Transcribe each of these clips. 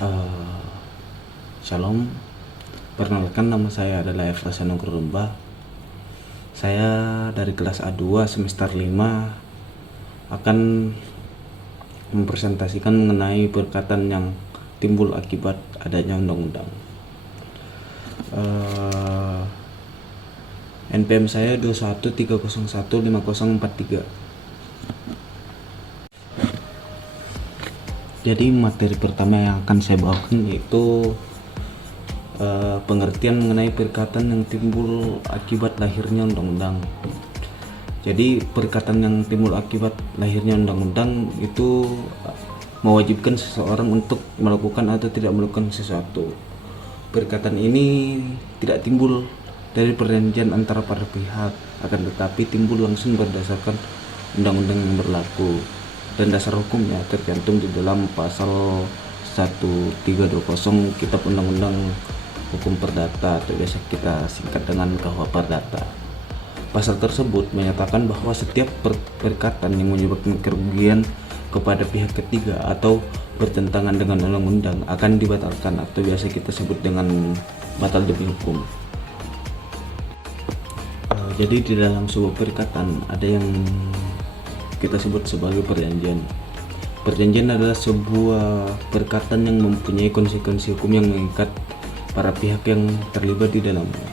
Eh, Shalom, perkenalkan nama saya adalah Efrasa Nugrumba. Saya dari kelas A2 semester 5 akan mempresentasikan mengenai perkataan yang timbul akibat adanya undang-undang. NPM saya 213015043. Jadi materi pertama yang akan saya bawakan yaitu pengertian mengenai perkataan yang timbul akibat lahirnya undang-undang. Jadi perkataan yang timbul akibat lahirnya undang-undang itu mewajibkan seseorang untuk melakukan atau tidak melakukan sesuatu. Perkataan ini tidak timbul dari perjanjian antara para pihak, akan tetapi timbul langsung berdasarkan undang-undang yang berlaku. Dan dasar hukumnya tercantum di dalam pasal 1320 Kitab Undang-Undang Hukum Perdata atau biasa kita singkat dengan KUH Perdata. Pasal tersebut menyatakan bahwa setiap perkataan yang menyebabkan kerugian kepada pihak ketiga atau bertentangan dengan undang-undang akan dibatalkan atau biasa kita sebut dengan batal demi hukum. Jadi di dalam sebuah perkataan ada yang kita sebut sebagai perjanjian. Perjanjian adalah sebuah perkataan yang mempunyai konsekuensi hukum yang mengikat para pihak yang terlibat di dalamnya.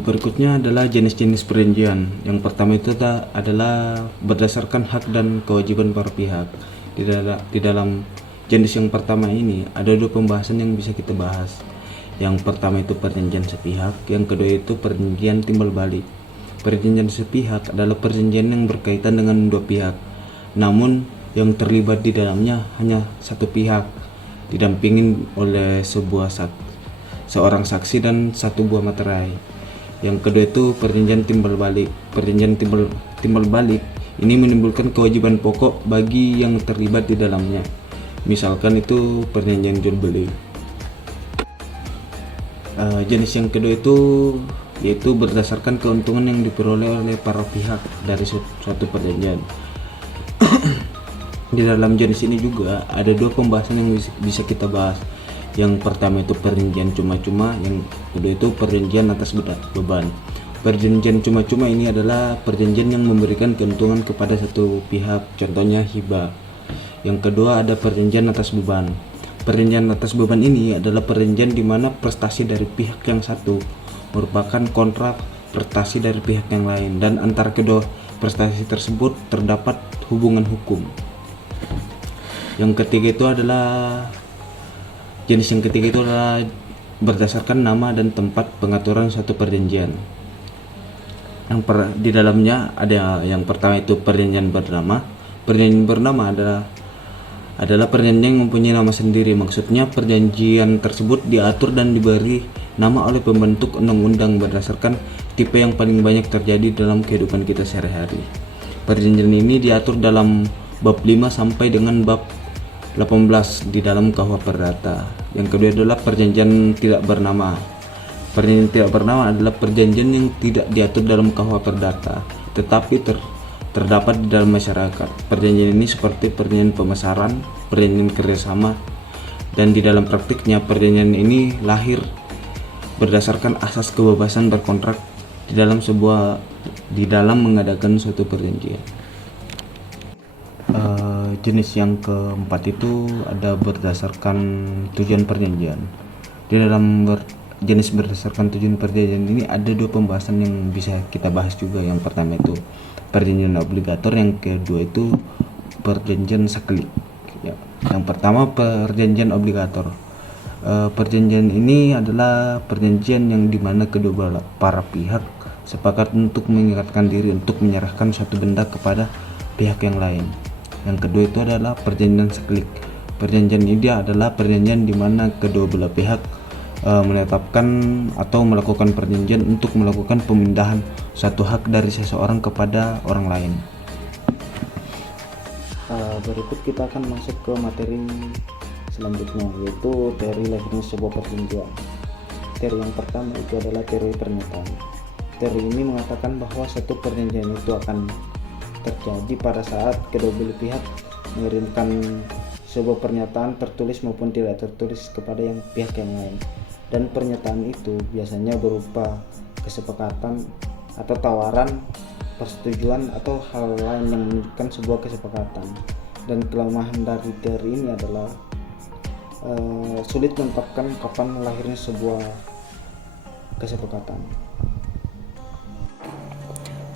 Berikutnya adalah jenis-jenis perjanjian. Yang pertama itu adalah berdasarkan hak dan kewajiban para pihak. Di dalam jenis yang pertama ini ada dua pembahasan yang bisa kita bahas. Yang pertama itu perjanjian sepihak, yang kedua itu perjanjian timbal balik. Perjanjian sepihak adalah perjanjian yang berkaitan dengan dua pihak, namun yang terlibat di dalamnya hanya satu pihak, didampingin oleh seorang saksi dan satu buah materai. Yang kedua itu perjanjian timbal balik. Perjanjian timbal balik ini menimbulkan kewajiban pokok bagi yang terlibat di dalamnya. Misalkan itu perjanjian jual beli. Jenis yang kedua itu yaitu berdasarkan keuntungan yang diperoleh oleh para pihak dari suatu perjanjian. Di dalam jenis ini juga ada dua pembahasan yang bisa kita bahas. Yang pertama itu perjanjian cuma-cuma, yang kedua itu perjanjian atas beban. Perjanjian cuma-cuma ini adalah perjanjian yang memberikan keuntungan kepada satu pihak, contohnya hibah. Yang kedua ada perjanjian atas beban. Perjanjian atas beban ini adalah perjanjian di mana prestasi dari pihak yang satu merupakan kontrak prestasi dari pihak yang lain, dan antara kedua prestasi tersebut terdapat hubungan hukum. Jenis yang ketiga itu adalah berdasarkan nama dan tempat pengaturan suatu perjanjian. Di dalamnya ada yang pertama itu perjanjian bernama. Perjanjian bernama adalah perjanjian yang mempunyai nama sendiri. Maksudnya perjanjian tersebut diatur dan diberi nama oleh pembentuk undang-undang berdasarkan tipe yang paling banyak terjadi dalam kehidupan kita sehari-hari. Perjanjian ini diatur dalam bab 5 sampai dengan bab 18 di dalam KUH Perdata. Yang kedua adalah perjanjian tidak bernama. Perjanjian tidak bernama adalah perjanjian yang tidak diatur dalam KUH Perdata, tetapi terdapat di dalam masyarakat. Perjanjian ini seperti perjanjian pemasaran, perjanjian kerjasama, dan di dalam praktiknya perjanjian ini lahir berdasarkan asas kebebasan berkontrak di dalam mengadakan suatu perjanjian. Jenis yang keempat itu ada berdasarkan tujuan perjanjian. Di dalam jenis berdasarkan tujuan perjanjian ini ada dua pembahasan yang bisa kita bahas juga. Yang pertama itu perjanjian obligator, yang kedua itu perjanjian saklik. Yang pertama perjanjian obligator. Perjanjian ini adalah perjanjian yang dimana kedua para pihak sepakat untuk mengikatkan diri untuk menyerahkan suatu benda kepada pihak yang lain. Yang kedua itu adalah perjanjian saklik. Perjanjian ini adalah perjanjian dimana kedua belah pihak menetapkan atau melakukan perjanjian untuk melakukan pemindahan satu hak dari seseorang kepada orang lain. Berikut kita akan masuk ke materi selanjutnya, yaitu teori lahirnya sebuah perjanjian. Teori yang pertama itu adalah teori pernyataan. Teori ini mengatakan bahwa satu perjanjian itu akan terjadi pada saat kedua belah pihak mengirimkan sebuah pernyataan tertulis maupun tidak tertulis kepada pihak yang lain, dan pernyataan itu biasanya berupa kesepakatan atau tawaran, persetujuan, atau hal lain yang menunjukkan sebuah kesepakatan. Dan kelemahan dari teori ini adalah sulit menetapkan kapan lahirnya sebuah kesepakatan.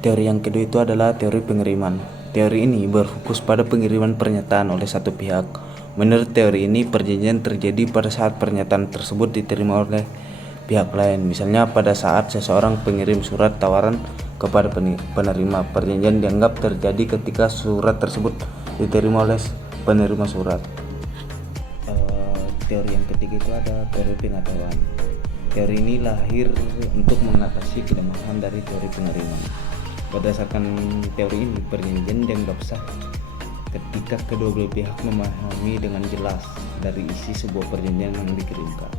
Teori yang kedua itu adalah teori pengiriman. Teori ini berfokus pada pengiriman pernyataan oleh satu pihak. Menurut teori ini, perjanjian terjadi pada saat pernyataan tersebut diterima oleh pihak lain. Misalnya pada saat seseorang pengirim surat tawaran kepada penerima. Perjanjian dianggap terjadi ketika surat tersebut diterima oleh penerima surat. Teori yang ketiga itu ada teori pengetahuan. Teori ini lahir untuk mengatasi kelemahan dari teori pengiriman. Berdasarkan teori ini, perjanjian dianggap sah ketika kedua belah pihak memahami dengan jelas dari isi sebuah perjanjian yang dikirimkan.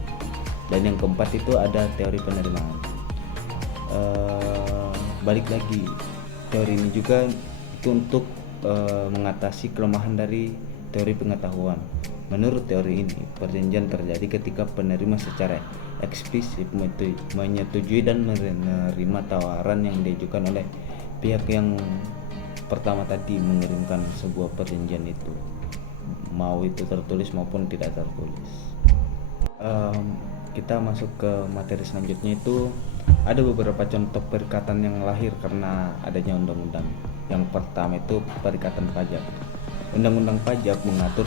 Dan yang keempat itu ada teori penerimaan. Balik lagi, teori ini juga itu untuk mengatasi kelemahan dari teori pengetahuan. Menurut teori ini, perjanjian terjadi ketika penerima secara eksplisit menyetujui dan menerima tawaran yang diajukan oleh pihak yang pertama tadi mengirimkan sebuah perjanjian itu, mau itu tertulis maupun tidak tertulis. Kita masuk ke materi selanjutnya, itu ada beberapa contoh perikatan yang lahir karena adanya undang-undang. Yang pertama itu perikatan pajak. Undang-undang pajak mengatur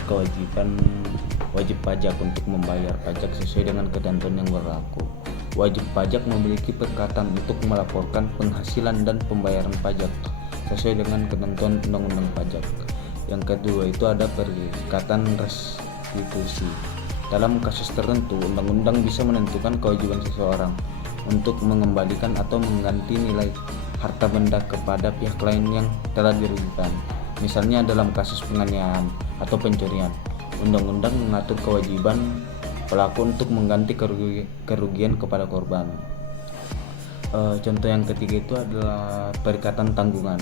wajib pajak untuk membayar pajak sesuai dengan ketentuan yang berlaku. Wajib pajak memiliki perikatan untuk melaporkan penghasilan dan pembayaran pajak sesuai dengan ketentuan undang-undang pajak. Yang kedua itu ada perikatan restitusi. Dalam kasus tertentu, undang-undang bisa menentukan kewajiban seseorang untuk mengembalikan atau mengganti nilai harta benda kepada pihak lain yang telah dirugikan. Misalnya dalam kasus penganiayaan atau pencurian, undang-undang mengatur kewajiban pelaku untuk mengganti kerugian kepada korban. Contoh yang ketiga itu adalah perikatan tanggungan.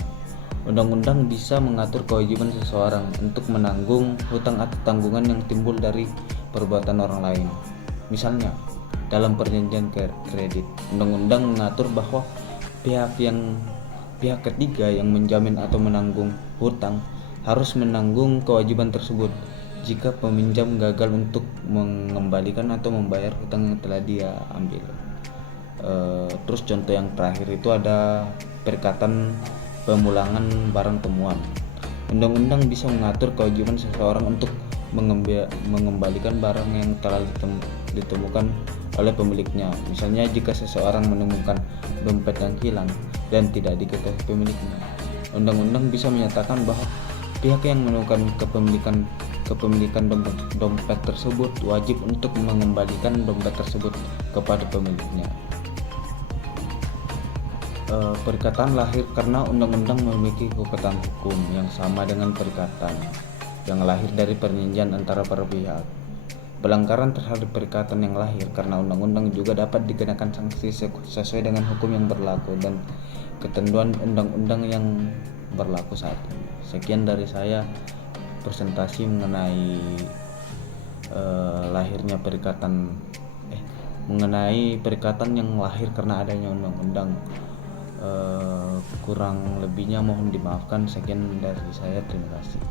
Undang-undang bisa mengatur kewajiban seseorang untuk menanggung hutang atau tanggungan yang timbul dari perbuatan orang lain. Misalnya, dalam perjanjian kredit, undang-undang mengatur bahwa pihak ketiga yang menjamin atau menanggung hutang harus menanggung kewajiban tersebut jika peminjam gagal untuk mengembalikan atau membayar hutang yang telah dia ambil. Terus contoh yang terakhir itu ada perikatan pemulangan barang temuan. Undang-undang bisa mengatur kewajiban seseorang untuk mengembalikan barang yang telah ditemukan oleh pemiliknya. Misalnya jika seseorang menemukan dompet yang hilang dan tidak diketahui pemiliknya, undang-undang bisa menyatakan bahwa pihak yang menemukan kepemilikan dompet tersebut wajib untuk mengembalikan dompet tersebut kepada pemiliknya. Perikatan lahir karena undang-undang memiliki kekuatan hukum yang sama dengan perikatan yang lahir dari perjanjian antara para pihak. Pelanggaran terhadap perikatan yang lahir karena undang-undang juga dapat dikenakan sanksi sesuai dengan hukum yang berlaku dan ketentuan undang-undang yang berlaku saat ini. Sekian dari saya presentasi mengenai mengenai perikatan yang lahir karena adanya undang-undang. Kurang lebihnya mohon dimaafkan. Sekian dari saya, terima kasih.